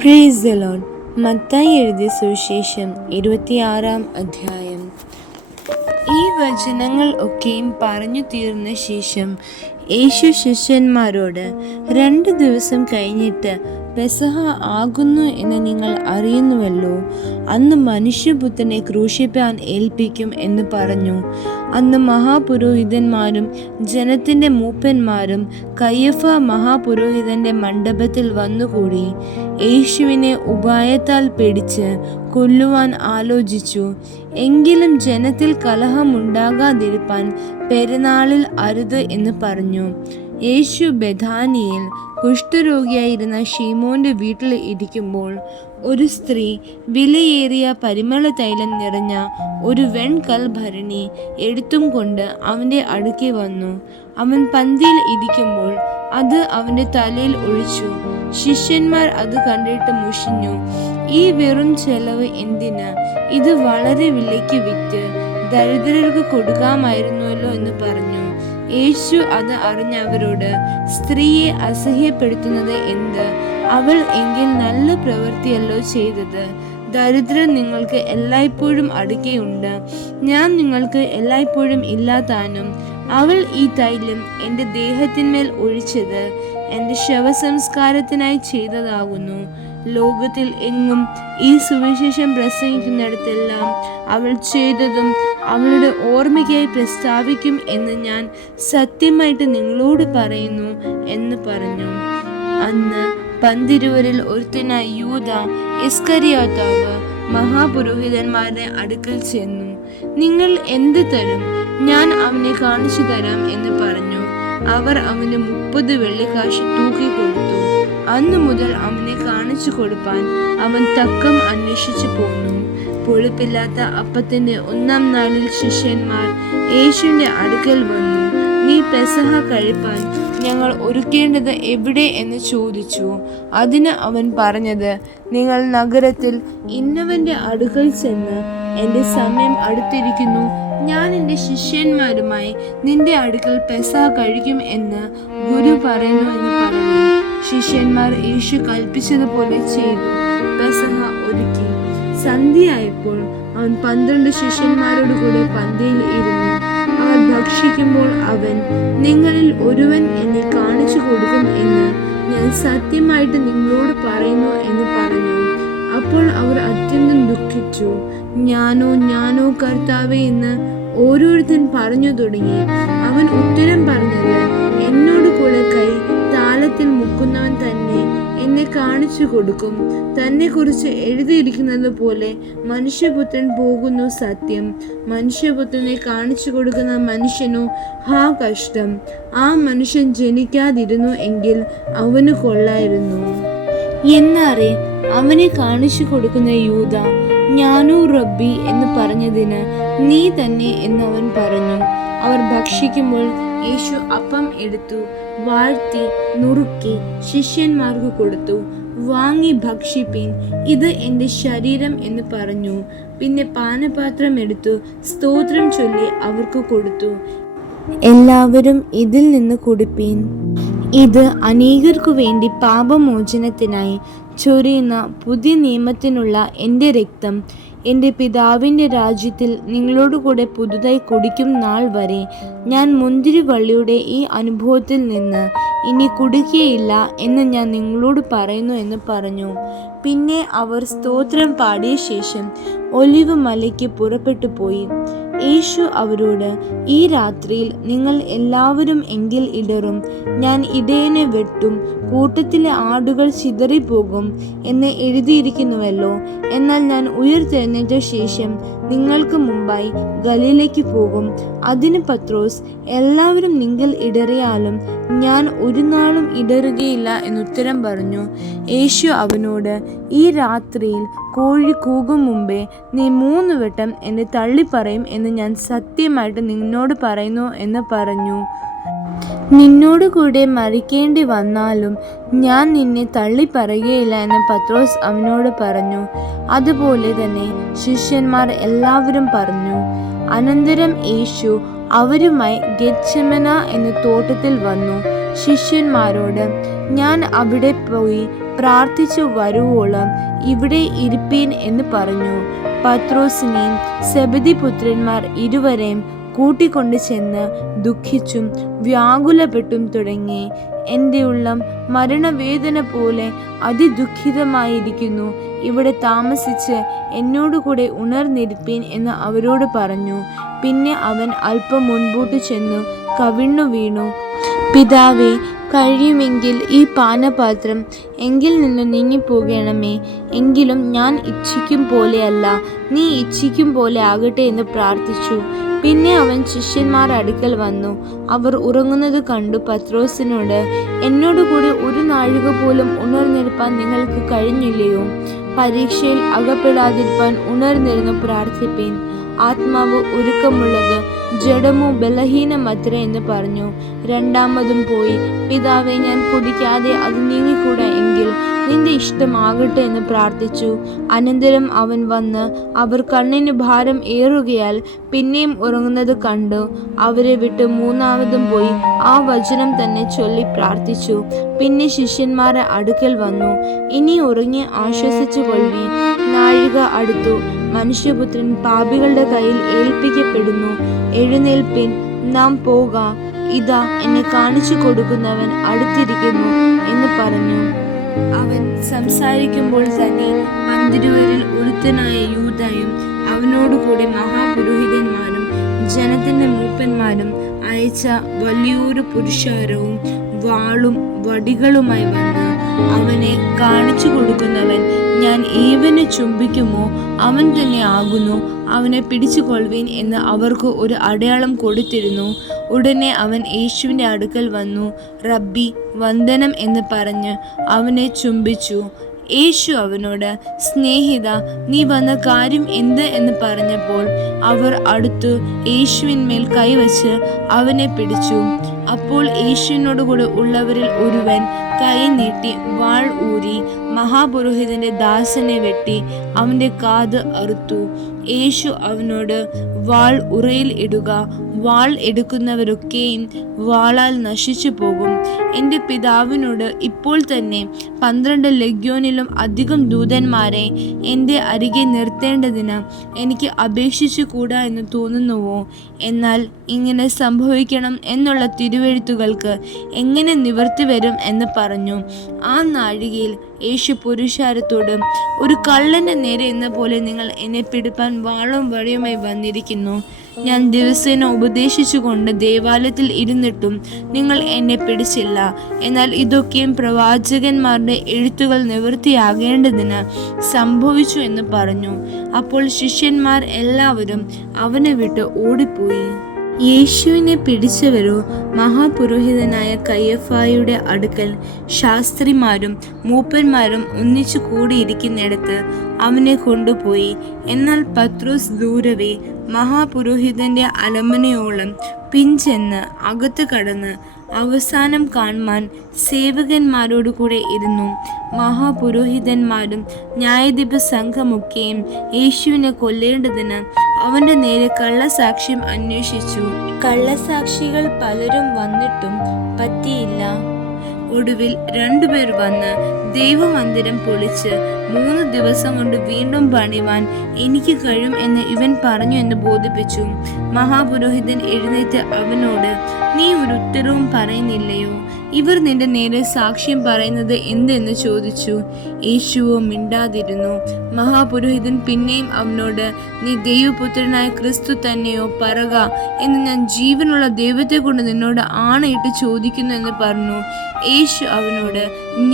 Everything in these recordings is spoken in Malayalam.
Praise the Lord. മത്തായി എഴുതിയ സുവിശേഷം 26-ാം അധ്യായം. ഈ വചനങ്ങൾ ഒക്കെയും പറഞ്ഞു തീർന്ന ശേഷം യേശു ശിഷ്യന്മാരോട്, 2 ദിവസം കഴിഞ്ഞിട്ട് പെസഹ ആകുന്നു എന്ന് നിങ്ങൾ അറിയുന്നുവല്ലോ. അന്ന് മനുഷ്യപുത്രനെ ക്രൂശിപ്പാൻ ഏൽപ്പിക്കും എന്ന് പറഞ്ഞു. അന്ന് മഹാപുരോഹിതന്മാരും ജനത്തിൻ്റെ മൂപ്പന്മാരും കയ്യഫ മഹാപുരോഹിതന്റെ മണ്ഡപത്തിൽ വന്നുകൂടി യേശുവിനെ ഉപായത്താൽ പിടിച്ച് കൊല്ലുവാൻ ആലോചിച്ചു. എങ്കിലും ജനത്തിൽ കലഹമുണ്ടാകാതിരിപ്പാൻ പെരുന്നാളിൽ അരുത് എന്ന് പറഞ്ഞു. യേശു ബെഥാനിയിൽ കുഷ്ഠരോഗിയായിരുന്ന ശീമോന്റെ വീട്ടിൽ ഇരിക്കുമ്പോൾ ഒരു സ്ത്രീ വിലയേറിയ പരിമള തൈലം നിറഞ്ഞ ഒരു വെൺകൽ ഭരണി എടുത്തും കൊണ്ട് അവൻ്റെ അടുക്കെ വന്നു. അവൻ പന്തിയിൽ ഇരിക്കുമ്പോൾ അത് അവൻ്റെ തലയിൽ ഒഴിച്ചു. ശിഷ്യന്മാർ അത് കണ്ടിട്ട് മുഷിഞ്ഞു. ഈ വെറും ചെലവ് എന്തിന്? ഇത് വളരെ വിലയ്ക്ക് വിറ്റ് ദരിദ്രർക്ക് കൊടുക്കാമായിരുന്നുവല്ലോ എന്ന് പറഞ്ഞു. യേശു അത് അറിഞ്ഞ അവരോട്, സ്ത്രീയെ അസഹ്യപ്പെടുത്തുന്നത് എന്ത്? അവൾ എങ്കിൽ നല്ല പ്രവൃത്തിയല്ലോ ചെയ്തത്. ദരിദ്രർ നിങ്ങൾക്ക് എല്ലായ്പ്പോഴും അടുക്കെയുണ്ട്, ഞാൻ നിങ്ങൾക്ക് എല്ലായ്പ്പോഴും ഇല്ലാതാനും. അവൾ ഈ തൈലം എൻ്റെ ദേഹത്തിന്മേൽ ഒഴിച്ചത് എൻ്റെ ശവസംസ്കാരത്തിനായി ചെയ്തതാകുന്നു. ലോകത്തിൽ എങ്ങും ഈ സുവിശേഷം പ്രസംഗിക്കുന്നിടത്തെല്ലാം അവൾ ചെയ്തതും അവളുടെ ഓർമ്മയ്ക്കായി പ്രസ്താവിക്കും എന്ന് ഞാൻ സത്യമായിട്ട് നിങ്ങളോട് പറയുന്നു എന്ന് പറഞ്ഞു. അന്ന് പന്തിരുവരിൽ ഒരുത്തനായ യൂദ ഇസ്കരിയോത്താവ് മഹാപുരോഹിതന്മാരുടെ അടുക്കൽ ചെന്നു. നിങ്ങൾ എന്ത് തരും? ഞാൻ അവനെ കാണിച്ചു തരാം എന്ന് പറഞ്ഞു. അവർ അവന് 30 വെള്ളിക്കാശ് തൂക്കിക്കൊടുത്തു. അന്നു മുതൽ അവനെ കാണിച്ചു കൊടുപ്പാൻ അവൻ തക്കം അന്വേഷിച്ചു പോന്നു. പുളിപ്പില്ലാത്ത അപ്പത്തിന്റെ 1-ാം നാളിൽ ശിഷ്യന്മാർ യേശുവിന്റെ അടുക്കൽ വന്നു. നീ പെസഹ കഴിപ്പാൻ ഞങ്ങൾ ഒരുക്കേണ്ടത് എവിടെ എന്ന് ചോദിച്ചു. അതിന് അവൻ പറഞ്ഞത്, നിങ്ങൾ നഗരത്തിൽ ഇന്നവന്റെ അടുക്കൽ ചെന്ന്, എൻ്റെ സമയം അടുത്തിരിക്കുന്നു, ഞാൻ എൻ്റെ ശിഷ്യന്മാരുമായി നിന്റെ അടുക്കൽ പെസഹ കഴിക്കും എന്ന് ഗുരു പറയുന്നു എന്ന് പറഞ്ഞു. ശിഷ്യന്മാർ യേശു കൽപ്പിച്ചതുപോലെ ചെയ്തു. പെസഹ ഒരുക്കി. സന്ധ്യയായപ്പോൾ അവൻ 12 ശിഷ്യന്മാരോട് കൂടെ പന്തിയിൽ ഇരുന്നു. അവർ ഭക്ഷിക്കുമ്പോൾ അവൻ, നിങ്ങളിൽ ഒരുവൻ എന്നെ കാണിച്ചു കൊടുക്കും എന്ന് ഞാൻ സത്യമായിട്ട് നിങ്ങളോട് പറയുന്നു എന്ന് പറഞ്ഞു. അപ്പോൾ അവർ അത്യന്തം ദുഃഖിച്ചു. ഞാനോ കർത്താവേ എന്ന് ഓരോരുത്തൻ പറഞ്ഞു തുടങ്ങി. അവൻ ഉത്തരം പറഞ്ഞത്, എന്നോട് കൂടെ കൈ താലത്തിൽ മുക്കുന്നവൻ തന്നെ എന്നെ കാണിച്ചു കൊടുക്കും. തന്നെ കുറിച്ച് എഴുതിയിരിക്കുന്നത് പോലെ മനുഷ്യപുത്രൻ പോകുന്നു. സത്യം, മനുഷ്യപുത്രനെ കാണിച്ചു കൊടുക്കുന്ന മനുഷ്യനോ ഹാ കഷ്ടം! ആ മനുഷ്യൻ ജനിക്കാതിരുന്നു എങ്കിൽ അവന് കൊള്ളായിരുന്നു. എന്നാറേ അവനെ കാണിച്ചു കൊടുക്കുന്ന യൂദ, ഞാനോ റബ്ബി എന്ന് പറഞ്ഞതിന് നീ തന്നെ എന്നവൻ പറഞ്ഞു. അവർ ഭക്ഷിക്കുമ്പോൾ യേശു അപ്പം എടുത്തു, വാഴ്ത്തി നുറുക്കി ശിഷ്യന്മാർക്ക് കൊടുത്തു. വാങ്ങി ഭക്ഷിപ്പീൻ, ഇത് എൻ്റെ ശരീരം എന്ന് പറഞ്ഞു. പിന്നെ പാനപാത്രം എടുത്തു സ്തോത്രം ചൊല്ലി അവർക്ക് കൊടുത്തു. എല്ലാവരും ഇതിൽ നിന്ന് കുടിപ്പീൻ. ഇത് അനേകർക്കു വേണ്ടി പാപമോചനത്തിനായി ചൊരിയുന്ന പുതിയ നിയമത്തിനുള്ള എൻ്റെ രക്തം. എൻ്റെ പിതാവിൻ്റെ രാജ്യത്തിൽ നിങ്ങളോടുകൂടെ പുതുതായി കുടിക്കും നാൾ വരെ ഞാൻ മുന്തിരിവള്ളിയുടെ ഈ അനുഭവത്തിൽ നിന്ന് ഇനി കുടിക്കുകയില്ല എന്ന് ഞാൻ നിങ്ങളോട് പറയുന്നു എന്ന് പറഞ്ഞു. പിന്നെ അവർ സ്തോത്രം പാടിയ ശേഷം ഒലിവ് മലയ്ക്ക് പുറപ്പെട്ടു പോയി. യേശു അവരോട്, ഈ രാത്രിയിൽ നിങ്ങൾ എല്ലാവരും എങ്കിൽ ഇടറും. ഞാൻ ഇടയനെ വെട്ടും, കൂട്ടത്തിലെ ആടുകൾ ചിതറിപ്പോകും എന്ന് എഴുതിയിരിക്കുന്നുവല്ലോ. എന്നാൽ ഞാൻ ഉയിർത്തെഴുന്നേറ്റ ശേഷം നിങ്ങൾക്ക് മുമ്പായി ഗലീലയ്ക്ക് പോകും. അതിന് പത്രോസ്, എല്ലാവരും നിങ്ങൾ ഇടറിയാലും ഞാൻ ഒരു നാളും ഇടറുകയില്ല എന്നുത്തരം പറഞ്ഞു. യേശു അവനോട്, ഈ രാത്രിയിൽ കോഴി കൂകും മുമ്പേ നീ 3 വട്ടം എന്നെ തള്ളിപ്പറയും എന്ന് ഞാൻ സത്യമായിട്ട് നിന്നോട് പറയുന്നു എന്ന് പറഞ്ഞു. നിന്നോട് കൂടെ മരിക്കേണ്ടി വന്നാലും ഞാൻ നിന്നെ തള്ളിപ്പറയുകയില്ല എന്ന് പത്രോസ് അവനോട് പറഞ്ഞു. അതുപോലെ തന്നെ ശിഷ്യന്മാർ എല്ലാവരും പറഞ്ഞു. അനന്തരം യേശു അവരുമായി ഗെത്സെമന എന്ന തോട്ടത്തിൽ വന്നു. ശിഷ്യന്മാരോട്, ഞാൻ അവിടെ പോയി പ്രാർത്ഥിച്ചു വരുവോളം ഇവിടെ ഇരിപ്പീൻ എന്ന് പറഞ്ഞു. പത്രോസിനെയും സെബദി പുത്രന്മാർ ഇരുവരെയും കൂട്ടിക്കൊണ്ടു ചെന്ന് ദുഃഖിച്ചും വ്യാകുലപ്പെട്ടും തുടങ്ങി. എൻ്റെ ഉള്ളം മരണവേദന പോലെ അതിദുഃഖിതമായിരിക്കുന്നു. ഇവിടെ താമസിച്ച് എന്നോടുകൂടെ ഉണർന്നിരിപ്പീൻ എന്ന് അവരോട് പറഞ്ഞു. പിന്നെ അവൻ അല്പം മുൻപോട്ട് ചെന്നു കവിണ്ണു വീണു. പിതാവേ, കഴിയുമെങ്കിൽ ഈ പാനപാത്രം എങ്കിൽ നിന്ന് നീങ്ങിപ്പോകണമേ. എങ്കിലും ഞാൻ ഇച്ഛിക്കും പോലെയല്ല, നീ ഇച്ഛിക്കും പോലെ ആകട്ടെ എന്ന് പ്രാർത്ഥിച്ചു. പിന്നെ അവൻ ശിഷ്യന്മാർ അടുക്കൽ വന്നു. അവർ ഉറങ്ങുന്നത് കണ്ടു പത്രോസിനോട്, എന്നോടുകൂടി ഒരു നാഴിക പോലും ഉണർന്നിരിപ്പാൻ നിങ്ങൾക്ക് കഴിഞ്ഞില്ലയോ? പരീക്ഷയിൽ അകപ്പെടാതിരിപ്പാൻ ഉണർന്നിരുന്ന് പ്രാർത്ഥിപ്പീൻ. ആത്മാവ് ഒരുക്കമുള്ളത്, ജഡമോ ബലഹീനമത്രേ എന്ന് പറഞ്ഞു. രണ്ടാമതും പോയി, പിതാവേ, ഞാൻ കുടിക്കാതെ അത് നീങ്ങിക്കൂടാ എങ്കിൽ നിന്റെ ഇഷ്ടമാകട്ടെ എന്ന് പ്രാർത്ഥിച്ചു. അനന്തരം അവൻ വന്ന് അവർ കണ്ണിന് ഭാരം ഏറുകയാൽ പിന്നെയും ഉറങ്ങുന്നത് കണ്ടു. അവരെ വിട്ട് മൂന്നാമതും പോയി ആ വചനം തന്നെ ചൊല്ലി പ്രാർത്ഥിച്ചു. പിന്നെ ശിഷ്യന്മാരെ അടുക്കൽ വന്നു, ഇനി ഉറങ്ങി ആശ്വസിച്ചു കൊള്ളുവീൻ, നാഴിക അടുത്തു, മനുഷ്യപുത്രൻ പാപികളുടെ കയ്യിൽ ഏൽപ്പിക്കപ്പെടുന്നു. എഴുന്നേൽപ്പിൻ, നാം പോക, ഇതാ എന്നെ കാണിച്ചു കൊടുക്കുന്നവൻ അടുത്തിരിക്കുന്നു എന്ന് പറഞ്ഞു. അവൻ സംസാരിക്കുമ്പോൾ തന്നെ പന്തിരുവരിൽ ഒരുത്തനായ യൂദായും അവനോടുകൂടെ മഹാപുരോഹിതന്മാരും ജനത്തിന്റെ മൂപ്പന്മാരും അയച്ച വലിയൊരു പുരുഷാരവും വാളും വടികളുമായി വന്ന് അവനെ കാണിച്ചു കൊടുക്കുന്നവൻ ഞാൻ ഏവനെ ചുംബിക്കുമോ അവൻ തന്നെ ആകുന്നു, അവനെ പിടിച്ചുകൊള്ളുവീൻ എന്ന് അവർക്ക് ഒരു അടയാളം കൊടുത്തിരുന്നു. ഉടനെ അവൻ യേശുവിൻ്റെ അടുക്കൽ വന്നു, റബ്ബി, വന്ദനം എന്ന് പറഞ്ഞ് അവനെ ചുംബിച്ചു. യേശു അവനോട്, സ്നേഹിത, നീ വന്ന കാര്യം എന്ത് എന്ന് പറഞ്ഞപ്പോൾ അവർ അടുത്തു യേശുവിന്മേൽ കൈവച്ച് അവനെ പിടിച്ചു. അപ്പോൾ യേശുവിനോടുകൂടെ ഉള്ളവരിൽ ഒരുവൻ കൈ നീട്ടി വാൾ ഊരി മഹാപുരോഹിതന്റെ ദാസനെ വെട്ടി അവന്റെ കാത് അറുത്തു. യേശു അവനോട്, വാൾ ഉറയിൽ ഇടുക, വാൾ എടുക്കുന്നവരൊക്കെയും വാളാൽ നശിച്ചു പോകും. എൻ്റെ പിതാവിനോട് ഇപ്പോൾ തന്നെ 12 ലഗ്യോനിലും അധികം ദൂതന്മാരെ എൻ്റെ അരികെ നിർത്തേണ്ടതിന് എനിക്ക് അപേക്ഷിച്ചു കൂടാ എന്ന് തോന്നുന്നുവോ? എന്നാൽ ഇങ്ങനെ സംഭവിക്കണം എന്നുള്ള തിരുവെഴുത്തുകൾക്ക് എങ്ങനെ നിവർത്തി വരും എന്ന് പറഞ്ഞു. ആ നാഴികയിൽ യേശു പുരുഷാരത്തോട്, ഒരു കള്ളന്റെ നേരെ എന്ന പോലെ നിങ്ങൾ എന്നെ പിടിപ്പാൻ വാളും വടിയുമായി വന്നിരിക്കുന്നു. ഞാൻ ദിവസേന ഉപദേശിച്ചുകൊണ്ട് ദേവാലയത്തിൽ ഇരുന്നിട്ടും നിങ്ങൾ എന്നെ പിടിച്ചില്ല. എന്നാൽ ഇതൊക്കെയും പ്രവാചകന്മാരുടെ എഴുത്തുകൾ നിവൃത്തിയാകേണ്ടതിന് സംഭവിച്ചു എന്ന് പറഞ്ഞു. അപ്പോൾ ശിഷ്യന്മാർ എല്ലാവരും അവനെ വിട്ട് ഓടിപ്പോയി. യേശുവിനെ പിടിച്ചവരോ മഹാപുരോഹിതനായ കയ്യഫായുടെ അടുക്കൽ ശാസ്ത്രിമാരും മൂപ്പന്മാരും ഒന്നിച്ചു കൂടിയിരിക്കുന്നിടത്ത് അവനെ കൊണ്ടുപോയി. എന്നാൽ പത്രോസ് ദൂരവേ മഹാപുരോഹിതന്റെ അലമനയോളം പിൻചെന്ന് അകത്ത് കടന്ന് അവസാനം കാണുവാൻ സേവകന്മാരോട് കൂടെ ഇരുന്നു. മഹാപുരോഹിതന്മാരും ന്യായാധിപ സംഘമൊക്കെയും യേശുവിനെ കൊല്ലേണ്ടതിന് അവന്റെ നേരെ കള്ളസാക്ഷ്യം അന്വേഷിച്ചു. കള്ളസാക്ഷികൾ പലരും വന്നിട്ടും പറ്റിയില്ല. ഒടുവിൽ 2 പേർ വന്ന് ദൈവമന്ദിരം പൊളിച്ച് 3 ദിവസം കൊണ്ട് വീണ്ടും പണിവാൻ എനിക്ക് കഴിയും എന്ന് ഇവൻ പറഞ്ഞു എന്ന് ബോധിപ്പിച്ചു. മഹാപുരോഹിതൻ എഴുന്നേറ്റ് അവനോട്, നീ ഒരു ഉത്തരവും പറയുന്നില്ലയോ? ഇവർ നിന്റെ നേരെ സാക്ഷ്യം പറയുന്നത് എന്തെന്ന് ചോദിച്ചു. യേശുവോ മിണ്ടാതിരുന്നു. മഹാപുരോഹിതൻ പിന്നെയും അവനോട്, നീ ദൈവപുത്രനായ ക്രിസ്തു തന്നെയോ പറക എന്ന് ഞാൻ ജീവനുള്ള ദൈവത്തെ കൊണ്ട് നിന്നോട് ആണയിട്ട് ചോദിക്കുന്നു എന്ന് പറഞ്ഞു. യേശു അവനോട്,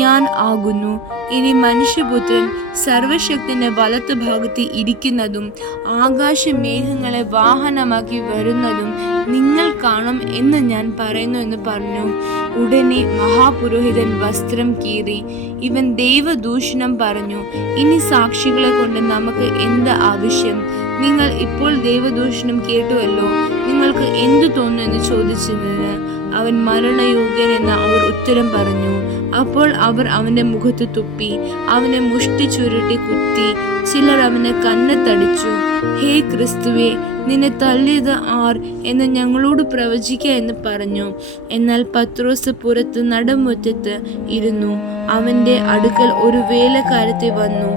ഞാൻ ആകുന്നു. ഇനി മനുഷ്യപുത്രൻ സർവശക്തന്റെ വലത്തു ഭാഗത്ത് ഇരിക്കുന്നതും ആകാശമേഘങ്ങളെ വാഹനമാക്കി വരുന്നതും നിങ്ങൾ കാണും എന്ന് ഞാൻ പറയുന്നു എന്ന് പറഞ്ഞു. ഉടനെ മഹാപുരോഹിതൻ വസ്ത്രം കീറി, ഇവൻ ദൈവദൂഷണം പറഞ്ഞു. ഇനി സാക്ഷികളെ കൊണ്ട് നമുക്ക് എന്ത് ആവശ്യം? നിങ്ങൾ ഇപ്പോൾ ദൈവദൂഷണം കേട്ടുവല്ലോ, നിങ്ങൾക്ക് എന്തു തോന്നുന്നു എന്ന് ചോദിച്ചതിന് അവൻ മരണയോഗ്യൻ എന്ന് അവർ ഉത്തരം പറഞ്ഞു. അപ്പോൾ അവർ അവൻ്റെ മുഖത്ത് തുപ്പി, അവനെ മുഷ്ടി ചുരുട്ടി കുത്തി. ചിലർ അവനെ കന്നത്തടിച്ചു. ഹേ ക്രിസ്തുവേ, നിന്നെ തള്ളിയത് ആർ എന്ന് ഞങ്ങളോട് പ്രവചിക്ക എന്ന് പറഞ്ഞു. എന്നാൽ പത്രോസ് പുറത്ത് നടുമുറ്റത്ത് ഇരുന്നു. അവൻ്റെ അടുക്കൽ ഒരു വേലക്കാരത്തി വന്നു.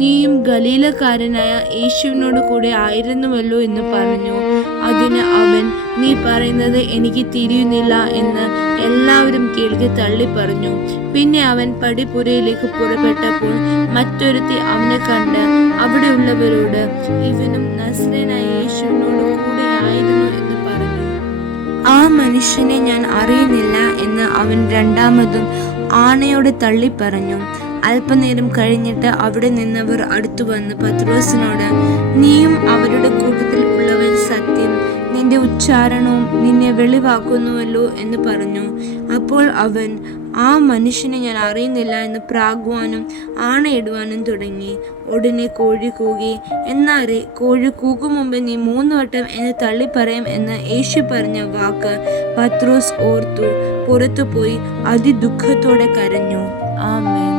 നീയും ഗലീലക്കാരനായ യേശുവിനോട് കൂടെ ആയിരുന്നുവല്ലോ എന്ന് പറഞ്ഞു. അതിന് അവൻ, നീ പറയുന്നത് എനിക്ക് തിരിയുന്നില്ല എന്ന് എല്ലാവരും കേൾക്കെ തള്ളി പറഞ്ഞു. പിന്നെ അവൻ പടിപ്പുരയിലേക്ക് പുറപ്പെട്ടപ്പോൾ മറ്റൊരുത്തി അവനെ കണ്ട് അവിടെയുള്ളവരോട്, ഇവനും നസ്രയനായ യേശുവിനോട് കൂടെ ആയിരുന്നു എന്ന് പറഞ്ഞു. ആ മനുഷ്യനെ ഞാൻ അറിയുന്നില്ല എന്ന് അവൻ രണ്ടാമതും ആണയോടെ തള്ളി പറഞ്ഞു. അല്പനേരം കഴിഞ്ഞിട്ട് അവിടെ നിന്നവർ അടുത്തു വന്ന് പത്രോസിനോട്, നീയും അവരുടെ കൂട്ടത്തിൽ ഉള്ളവൻ സത്യം, നിന്റെ ഉച്ചാരണവും നിന്നെ വെളിവാക്കുന്നുവല്ലോ എന്ന് പറഞ്ഞു. അപ്പോൾ അവൻ, ആ മനുഷ്യനെ ഞാൻ അറിയുന്നില്ല എന്ന് പ്രാകുവാനും ആണയിടുവാനും തുടങ്ങി. ഉടനെ കോഴി കൂകി. എന്നാരെ കോഴി കൂക്കും മുമ്പ് നീ 3 വട്ടം എന്നെ തള്ളിപ്പറയും എന്ന് യേശു പറഞ്ഞ വാക്ക് പത്രോസ് ഓർത്തു. പുറത്തുപോയി അതിദുഃഖത്തോടെ കരഞ്ഞു. ആമേൻ.